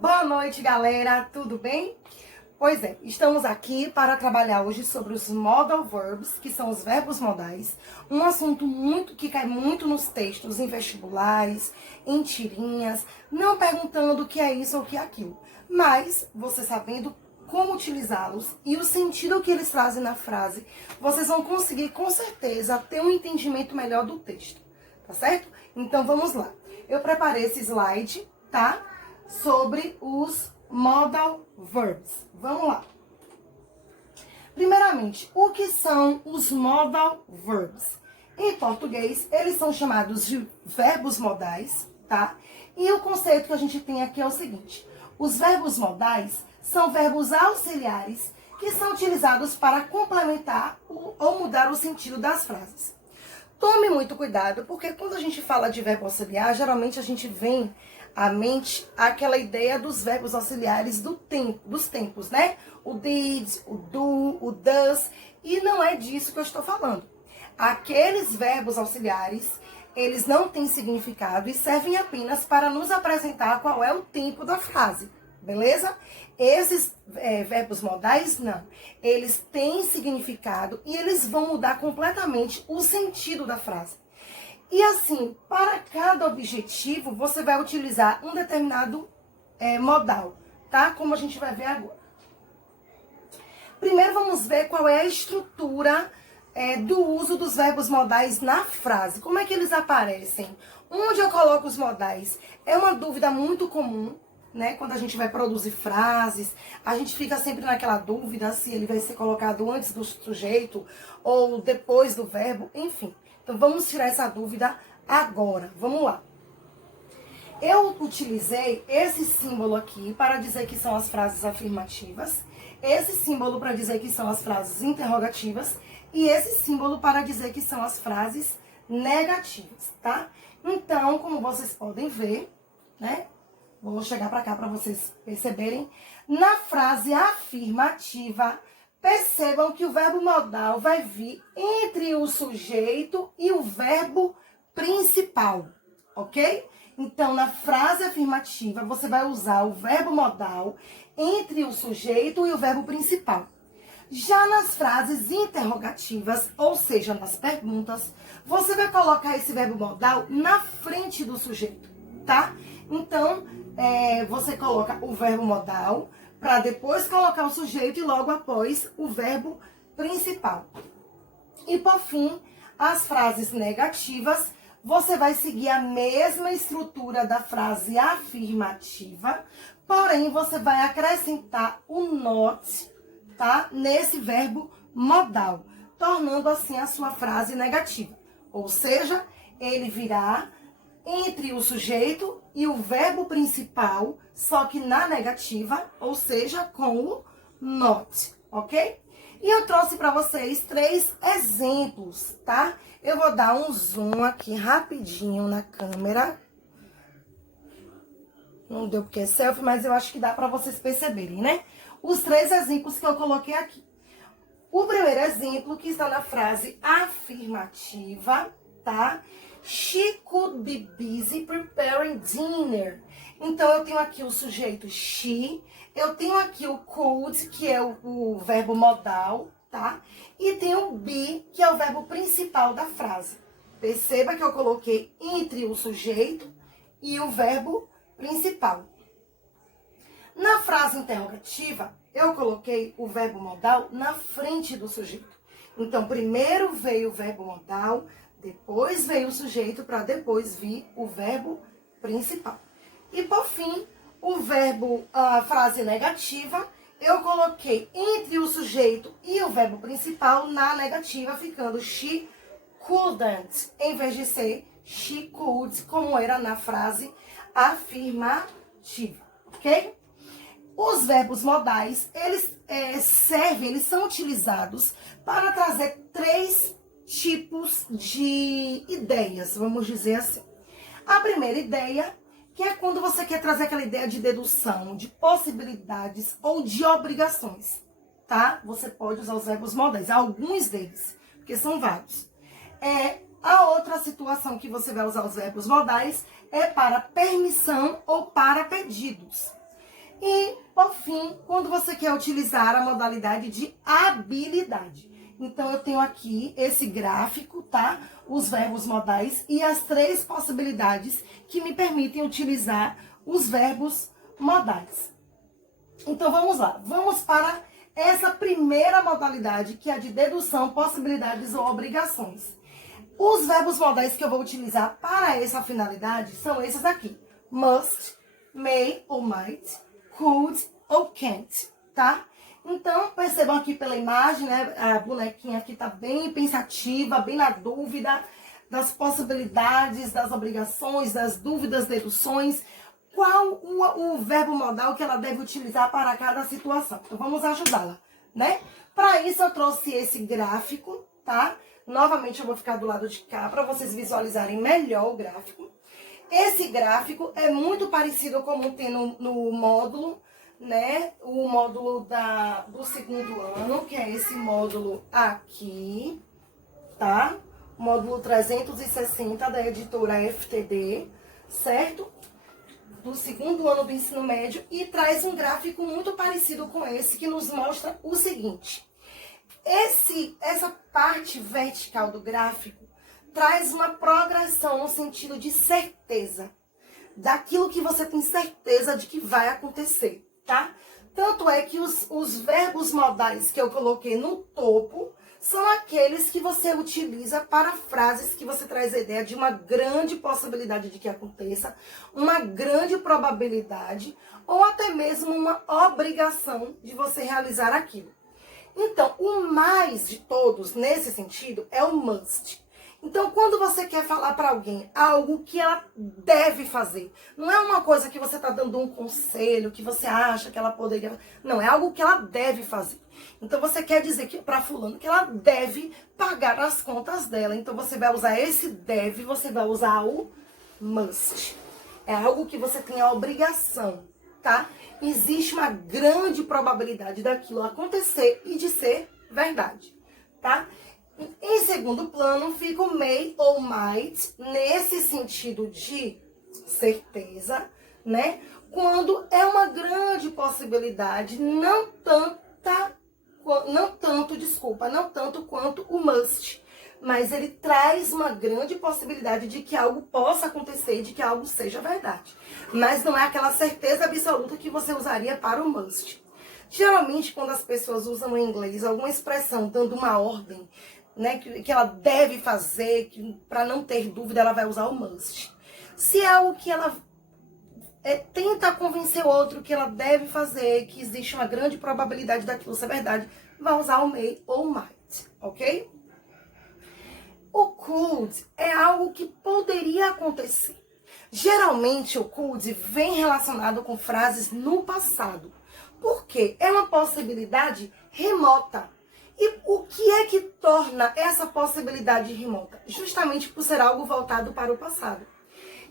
Boa noite, galera, tudo bem? Pois é, estamos aqui para trabalhar hoje sobre os modal verbs, que são os verbos modais, um assunto que cai muito nos textos, em vestibulares, em tirinhas, não perguntando o que é isso ou o que é aquilo, mas você sabendo como utilizá-los e o sentido que eles trazem na frase, vocês vão conseguir com certeza ter um entendimento melhor do texto, tá certo? Então vamos lá. Eu preparei esse slide, tá? Sobre os modal verbs. Vamos lá. Primeiramente, o que são os modal verbs? Em português, eles são chamados de verbos modais, tá? E o conceito que a gente tem aqui é o seguinte: os verbos modais são verbos auxiliares que são utilizados para complementar ou mudar o sentido das frases. Tome muito cuidado, porque quando a gente fala de verbo auxiliar, geralmente a gente vem à mente aquela ideia dos verbos auxiliares dos tempos, né? O did, o do, o does, e não é disso que eu estou falando. Aqueles verbos auxiliares, eles não têm significado e servem apenas para nos apresentar qual é o tempo da frase, beleza? Esses verbos modais, não. Eles têm significado e eles vão mudar completamente o sentido da frase. E assim, para cada objetivo, você vai utilizar um determinado modal, tá? Como a gente vai ver agora. Primeiro vamos ver qual é a estrutura do uso dos verbos modais na frase. Como é que eles aparecem? Onde eu coloco os modais? É uma dúvida muito comum, né? Quando a gente vai produzir frases, a gente fica sempre naquela dúvida se ele vai ser colocado antes do sujeito ou depois do verbo, enfim. Então, vamos tirar essa dúvida agora. Vamos lá. Eu utilizei esse símbolo aqui para dizer que são as frases afirmativas, esse símbolo para dizer que são as frases interrogativas e esse símbolo para dizer que são as frases negativas, tá? Então, como vocês podem ver, né? Vou chegar para cá para vocês perceberem. Na frase afirmativa, percebam que o verbo modal vai vir entre o sujeito e o verbo principal, ok? Então, na frase afirmativa, você vai usar o verbo modal entre o sujeito e o verbo principal. Já nas frases interrogativas, ou seja, nas perguntas, você vai colocar esse verbo modal na frente do sujeito, tá? Então, você coloca o verbo modal para depois colocar o sujeito e logo após o verbo principal. E por fim, as frases negativas, você vai seguir a mesma estrutura da frase afirmativa, porém você vai acrescentar o not, tá? Nesse verbo modal, tornando assim a sua frase negativa. Ou seja, ele virá entre o sujeito e o verbo principal, só que na negativa, ou seja, com o not, ok? E eu trouxe para vocês 3 exemplos, tá? Eu vou dar um zoom aqui rapidinho na câmera. Não deu porque é selfie, mas eu acho que dá para vocês perceberem, né? Os 3 exemplos que eu coloquei aqui. O primeiro exemplo, que está na frase afirmativa, tá? She could be busy preparing dinner. Então, eu tenho aqui o sujeito she, eu tenho aqui o could, que é o verbo modal, tá? E tenho o be, que é o verbo principal da frase. Perceba que eu coloquei entre o sujeito e o verbo principal. Na frase interrogativa, eu coloquei o verbo modal na frente do sujeito. Então, primeiro veio o verbo modal, depois veio o sujeito, para depois vir o verbo principal. E, por fim, a frase negativa, eu coloquei entre o sujeito e o verbo principal na negativa, ficando she couldn't, em vez de ser she could, como era na frase afirmativa, ok? Os verbos modais, eles são utilizados para trazer 3 tipos de ideias, vamos dizer assim. A primeira ideia, que é quando você quer trazer aquela ideia de dedução, de possibilidades ou de obrigações, tá? Você pode usar os verbos modais, alguns deles, porque são vários. A outra situação que você vai usar os verbos modais é para permissão ou para pedidos. E, por fim, quando você quer utilizar a modalidade de habilidade. Então, eu tenho aqui esse gráfico, tá? Os verbos modais e as 3 possibilidades que me permitem utilizar os verbos modais. Então, vamos lá. Vamos para essa primeira modalidade, que é a de dedução, possibilidades ou obrigações. Os verbos modais que eu vou utilizar para essa finalidade são esses aqui. Must, may ou might, could ou can't, tá? Então, percebam aqui pela imagem, né? A bonequinha aqui tá bem pensativa, bem na dúvida das possibilidades, das obrigações, das dúvidas, deduções. Qual o verbo modal que ela deve utilizar para cada situação? Então, vamos ajudá-la, né? Para isso, eu trouxe esse gráfico, tá? Novamente, eu vou ficar do lado de cá para vocês visualizarem melhor o gráfico. Esse gráfico é muito parecido como tem no módulo, né? O módulo do segundo ano, que é esse módulo aqui, tá? Módulo 360 da editora FTD, certo? Do segundo ano do ensino médio, e traz um gráfico muito parecido com esse, que nos mostra o seguinte. Essa parte vertical do gráfico traz uma progressão no sentido de certeza, daquilo que você tem certeza de que vai acontecer, tá? Tanto é que os verbos modais que eu coloquei no topo são aqueles que você utiliza para frases que você traz a ideia de uma grande possibilidade de que aconteça, uma grande probabilidade ou até mesmo uma obrigação de você realizar aquilo. Então, o mais de todos nesse sentido é o must. Então, quando você quer falar para alguém algo que ela deve fazer, não é uma coisa que você está dando um conselho, que você acha que ela poderia... Não, é algo que ela deve fazer. Então, você quer dizer que para fulano que ela deve pagar as contas dela. Então, você vai usar esse deve, você vai usar o must. É algo que você tem a obrigação, tá? Existe uma grande probabilidade daquilo acontecer e de ser verdade, tá? Em segundo plano, fica o may ou might, nesse sentido de certeza, né? Quando é uma grande possibilidade, não tanto quanto o must. Mas ele traz uma grande possibilidade de que algo possa acontecer, de que algo seja verdade. Mas não é aquela certeza absoluta que você usaria para o must. Geralmente, quando as pessoas usam em inglês alguma expressão dando uma ordem, né, que ela deve fazer, para não ter dúvida, ela vai usar o must. Se é algo que ela tenta convencer o outro que ela deve fazer, que existe uma grande probabilidade daquilo ser verdade, vai usar o may ou might, ok? O could é algo que poderia acontecer. Geralmente, o could vem relacionado com frases no passado. Por quê? É uma possibilidade remota. E o que é que torna essa possibilidade remota? Justamente por ser algo voltado para o passado.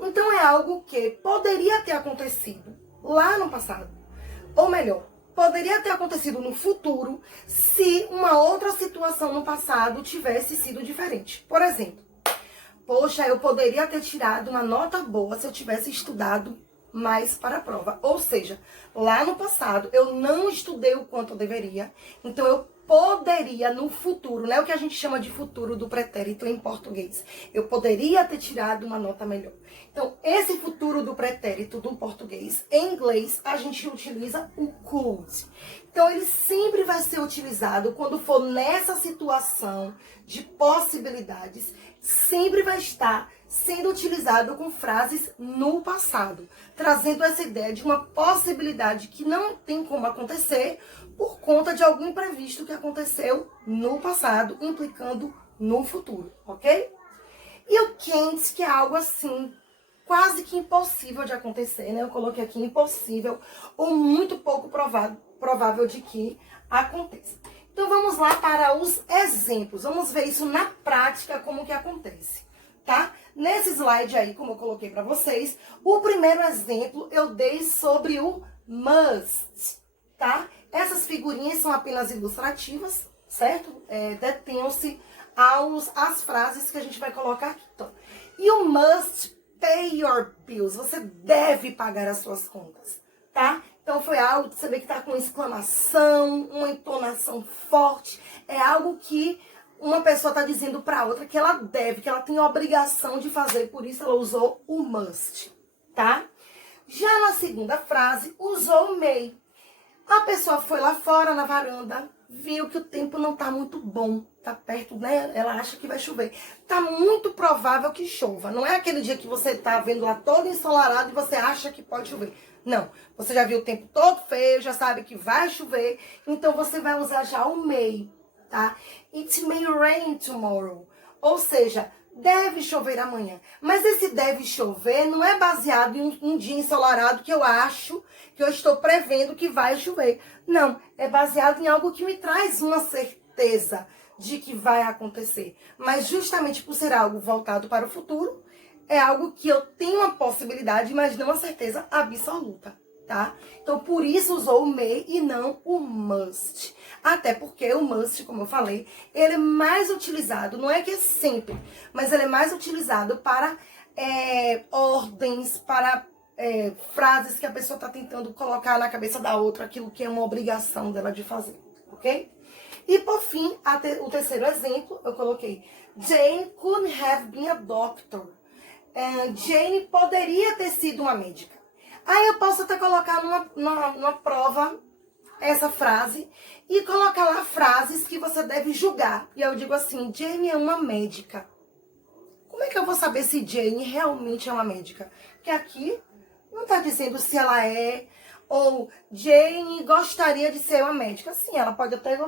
Então, é algo que poderia ter acontecido lá no passado. Ou melhor, poderia ter acontecido no futuro se uma outra situação no passado tivesse sido diferente. Por exemplo, poxa, eu poderia ter tirado uma nota boa se eu tivesse estudado mais para a prova. Ou seja, lá no passado eu não estudei o quanto eu deveria, então eu poderia no futuro, né? O que a gente chama de futuro do pretérito em português. Eu poderia ter tirado uma nota melhor. Então, esse futuro do pretérito do português, em inglês, a gente utiliza o could. Então, ele sempre vai ser utilizado quando for nessa situação de possibilidades, sempre vai estar sendo utilizado com frases no passado, trazendo essa ideia de uma possibilidade que não tem como acontecer por conta de algum imprevisto que aconteceu no passado, implicando no futuro, ok? E o can't, que é algo assim, quase que impossível de acontecer, né? Eu coloquei aqui impossível ou muito pouco provável de que aconteça. Então, vamos lá para os exemplos. Vamos ver isso na prática, como que acontece, tá? Nesse slide aí, como eu coloquei para vocês, o primeiro exemplo eu dei sobre o must, tá? Essas figurinhas são apenas ilustrativas, certo? Detenham-se às frases que a gente vai colocar aqui. Então, you must pay your bills. Você deve pagar as suas contas, tá? Então foi algo que você vê que tá com exclamação, uma entonação forte. É algo que uma pessoa tá dizendo pra outra que ela deve, que ela tem a obrigação de fazer, por isso ela usou o must, tá? Já na segunda frase, usou o may. A pessoa foi lá fora na varanda, viu que o tempo não tá muito bom, tá perto, né? Ela acha que vai chover. Tá muito provável que chova. Não é aquele dia que você tá vendo lá todo ensolarado e você acha que pode chover. Não, você já viu o tempo todo feio, já sabe que vai chover, então você vai usar já o may, tá? It may rain tomorrow. Ou seja, deve chover amanhã. Mas esse deve chover não é baseado em um dia ensolarado que eu acho, que eu estou prevendo que vai chover. Não, é baseado em algo que me traz uma certeza de que vai acontecer. Mas justamente por ser algo voltado para o futuro, é algo que eu tenho uma possibilidade, mas não uma certeza absoluta, tá? Então, por isso usou o may e não o must. Até porque o must, como eu falei, ele é mais utilizado, não é que é sempre, mas ele é mais utilizado para ordens, para frases que a pessoa está tentando colocar na cabeça da outra, aquilo que é uma obrigação dela de fazer, ok? E por fim, o terceiro exemplo, eu coloquei, Jane could have been a doctor. Jane poderia ter sido uma médica. Aí eu posso até colocar numa prova essa frase e colocar lá frases que você deve julgar. E eu digo assim, Jane é uma médica. Como é que eu vou saber se Jane realmente é uma médica? Porque aqui não está dizendo se ela é, ou Jane gostaria de ser uma médica. Sim, ela pode até,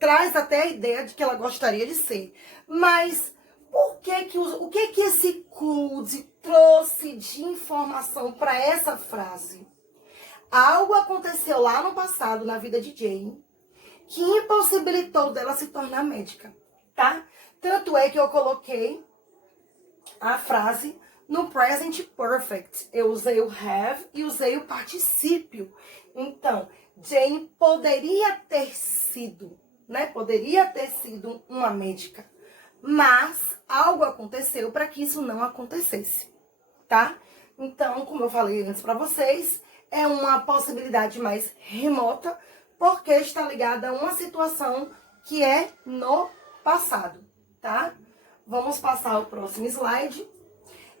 traz até a ideia de que ela gostaria de ser. Mas o que esse could trouxe de informação para essa frase? Algo aconteceu lá no passado, na vida de Jane, que impossibilitou dela se tornar médica, tá? Tanto é que eu coloquei a frase no present perfect. Eu usei o have e usei o particípio. Então, Jane poderia ter sido, né? Poderia ter sido uma médica. Mas algo aconteceu para que isso não acontecesse, tá? Então, como eu falei antes para vocês, é uma possibilidade mais remota, porque está ligada a uma situação que é no passado, tá? Vamos passar ao próximo slide.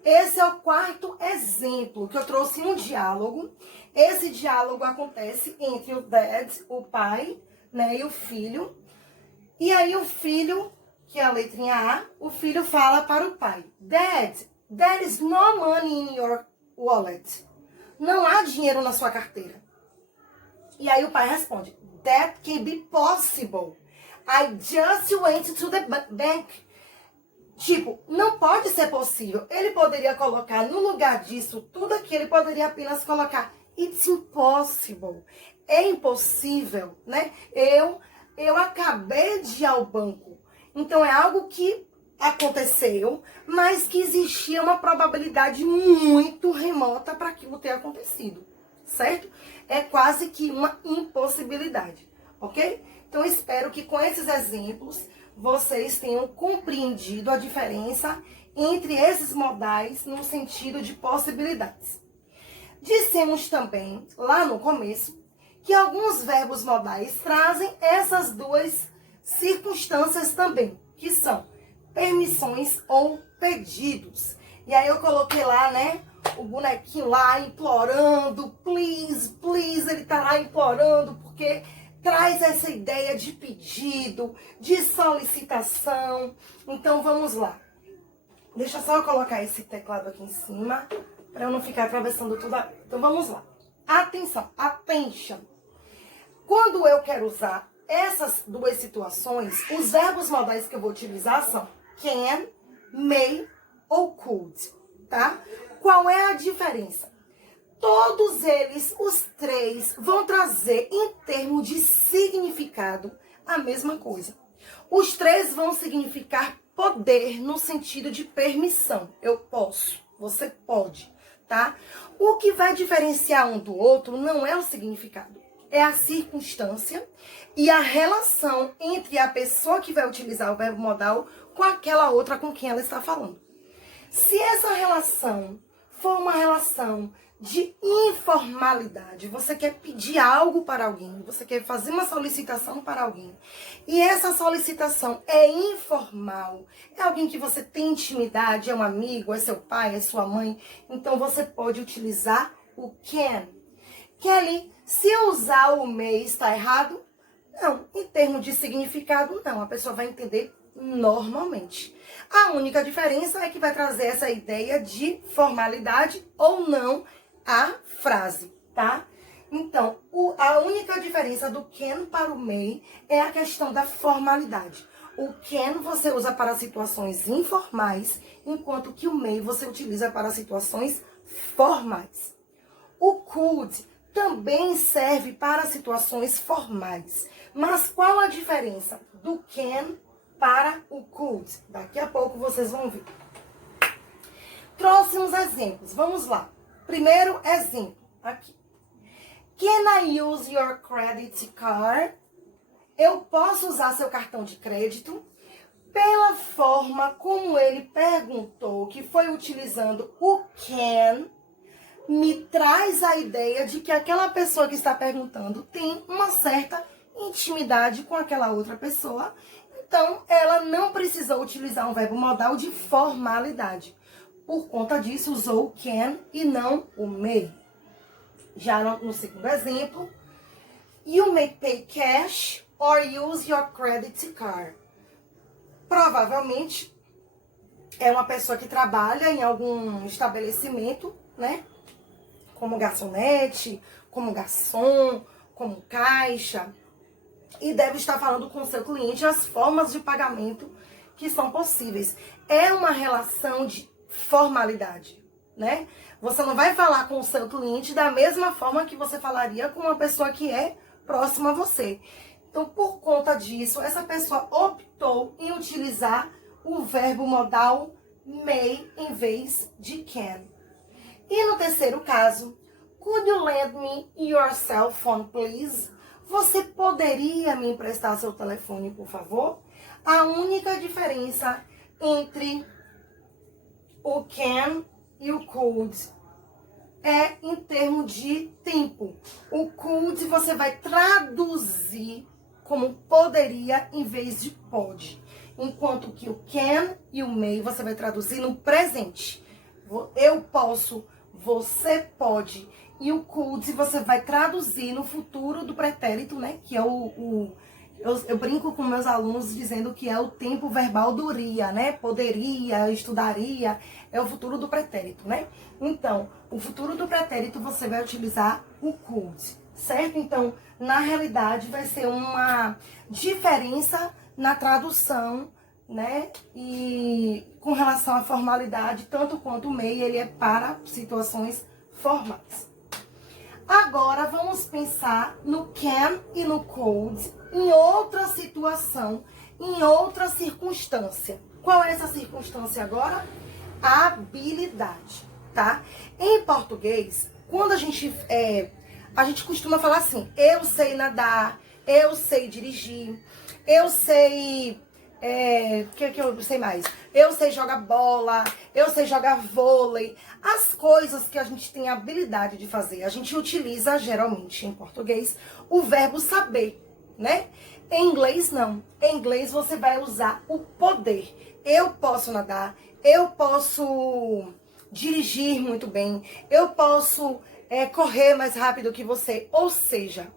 Esse é o quarto exemplo, que eu trouxe um diálogo. Esse diálogo acontece entre o dad, o pai, né, e o filho. E aí o filho, que é a letrinha A, o filho fala para o pai, Dad, there is no money in your wallet. Não há dinheiro na sua carteira. E aí o pai responde, That can be possible. I just went to the bank. Tipo, não pode ser possível. Ele poderia colocar no lugar disso tudo aqui, ele poderia apenas colocar It's impossible. É impossível, né? Eu acabei de ir ao banco. Então, é algo que aconteceu, mas que existia uma probabilidade muito remota para aquilo ter acontecido, certo? É quase que uma impossibilidade, ok? Então, espero que com esses exemplos, vocês tenham compreendido a diferença entre esses modais no sentido de possibilidades. Dissemos também, lá no começo, que alguns verbos modais trazem essas duas circunstâncias também, que são permissões ou pedidos. E aí eu coloquei lá, né, o bonequinho lá implorando, please, please, ele tá lá implorando, porque traz essa ideia de pedido, de solicitação. Então vamos lá. Deixa só eu colocar esse teclado aqui em cima, para eu não ficar atravessando toda. Então vamos lá. Atenção, attention. Quando eu quero usar essas duas situações, os verbos modais que eu vou utilizar são can, may ou could, tá? Qual é a diferença? Todos eles, os três, vão trazer em termos de significado a mesma coisa. Os três vão significar poder no sentido de permissão. Eu posso, você pode, tá? O que vai diferenciar um do outro não é o significado. É a circunstância e a relação entre a pessoa que vai utilizar o verbo modal com aquela outra com quem ela está falando. Se essa relação for uma relação de informalidade. Você quer pedir algo para alguém, você quer fazer uma solicitação para alguém. E essa solicitação é informal. É alguém que você tem intimidade, é um amigo, é seu pai, é sua mãe. Então você pode utilizar o can. Kelly, se eu usar o may está errado? Não, em termos de significado, não. A pessoa vai entender normalmente. A única diferença é que vai trazer essa ideia de formalidade ou não a frase, tá? Então, a única diferença do can para o may é a questão da formalidade. O can você usa para situações informais, enquanto que o may você utiliza para situações formais. O could também serve para situações formais. Mas qual a diferença do can para o could? Daqui a pouco vocês vão ver. Trouxe uns exemplos. Vamos lá. Primeiro exemplo, aqui. Can I use your credit card? Eu posso usar seu cartão de crédito? Pela forma como ele perguntou, que foi utilizando o can, me traz a ideia de que aquela pessoa que está perguntando tem uma certa intimidade com aquela outra pessoa. Então, ela não precisou utilizar um verbo modal de formalidade. Por conta disso, usou o can e não o may. Já no segundo exemplo, you may pay cash or use your credit card. Provavelmente, é uma pessoa que trabalha em algum estabelecimento, né? Como garçonete, como garçom, como caixa. E deve estar falando com o seu cliente as formas de pagamento que são possíveis. É uma relação de formalidade, né? Você não vai falar com o seu cliente da mesma forma que você falaria com uma pessoa que é próxima a você. Então, por conta disso, essa pessoa optou em utilizar o verbo modal may em vez de can. E no terceiro caso, could you lend me your cell phone, please? Você poderia me emprestar seu telefone, por favor? A única diferença entre o can e o could é em termos de tempo. O could você vai traduzir como poderia em vez de pode. Enquanto que o can e o may você vai traduzir no presente. Eu posso, você pode. E o could você vai traduzir no futuro do pretérito, né? Que é eu brinco com meus alunos dizendo que é o tempo verbal do iria, né? Poderia, estudaria, é o futuro do pretérito, né? Então, o futuro do pretérito você vai utilizar o could, certo? Então, na realidade, vai ser uma diferença na tradução, né? E com relação à formalidade, tanto quanto o may, ele é para situações formais. Agora, vamos pensar no can e no could em outra situação, em outra circunstância. Qual é essa circunstância agora? A habilidade, tá? Em português, quando a gente costuma falar assim, eu sei nadar, eu sei dirigir, eu sei... que eu sei mais? Eu sei jogar bola, eu sei jogar vôlei. As coisas que a gente tem habilidade de fazer. A gente utiliza, geralmente, em português, o verbo saber, né? Em inglês, não. Em inglês, você vai usar o poder. Eu posso nadar, eu posso dirigir muito bem, eu posso correr mais rápido que você. Ou seja...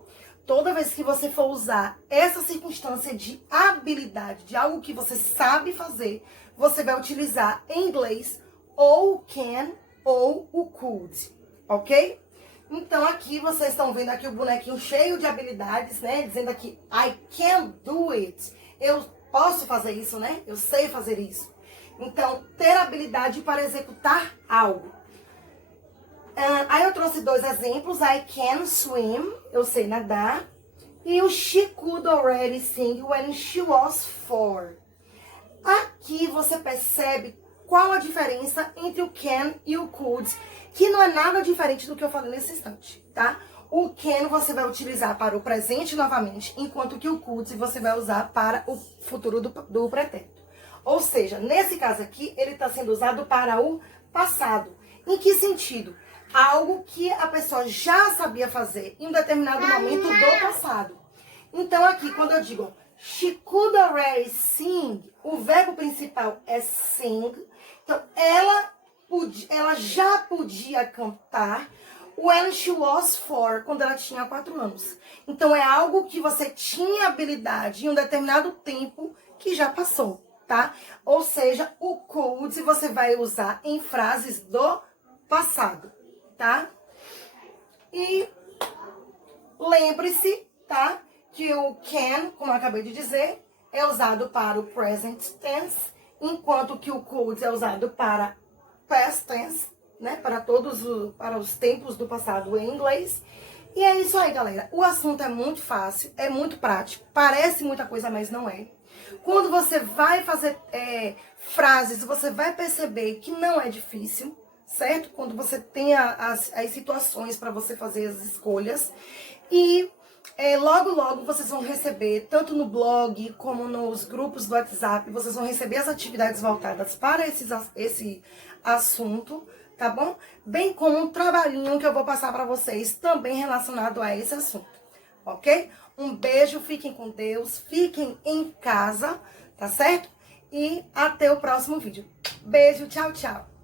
Toda vez que você for usar essa circunstância de habilidade, de algo que você sabe fazer, você vai utilizar em inglês ou o can ou o could, ok? Então aqui vocês estão vendo aqui o bonequinho cheio de habilidades, né? Dizendo aqui, I can do it. Eu posso fazer isso, né? Eu sei fazer isso. Então, ter habilidade para executar algo. Aí eu trouxe dois exemplos, I can swim, eu sei nadar, e o she could already sing when she was 4. Aqui você percebe qual a diferença entre o can e o could, que não é nada diferente do que eu falei nesse instante, tá? O can você vai utilizar para o presente novamente, enquanto que o could você vai usar para o futuro do pretérito. Ou seja, nesse caso aqui, ele está sendo usado para o passado. Em que sentido? algo que a pessoa já sabia fazer em um determinado momento do passado. Então aqui, quando eu digo she could already sing, o verbo principal é sing. Então ela já podia cantar when she was 4, quando ela tinha 4 anos. Então é algo que você tinha habilidade em um determinado tempo que já passou, tá? Ou seja, o could você vai usar em frases do passado, tá? E lembre-se, tá? Que o can, como eu acabei de dizer, é usado para o present tense, enquanto que o could é usado para past tense, né? Para os tempos do passado em inglês. E é isso aí, galera. O assunto é muito fácil, é muito prático, parece muita coisa, mas não é. Quando você vai fazer frases, você vai perceber que não é difícil, certo? Quando você tem as situações para você fazer as escolhas. E logo, logo vocês vão receber, tanto no blog como nos grupos do WhatsApp, vocês vão receber as atividades voltadas para esse assunto, tá bom? Bem como um trabalhinho que eu vou passar para vocês também relacionado a esse assunto, ok? Um beijo, fiquem com Deus, fiquem em casa, tá certo? E até o próximo vídeo. Beijo, tchau, tchau!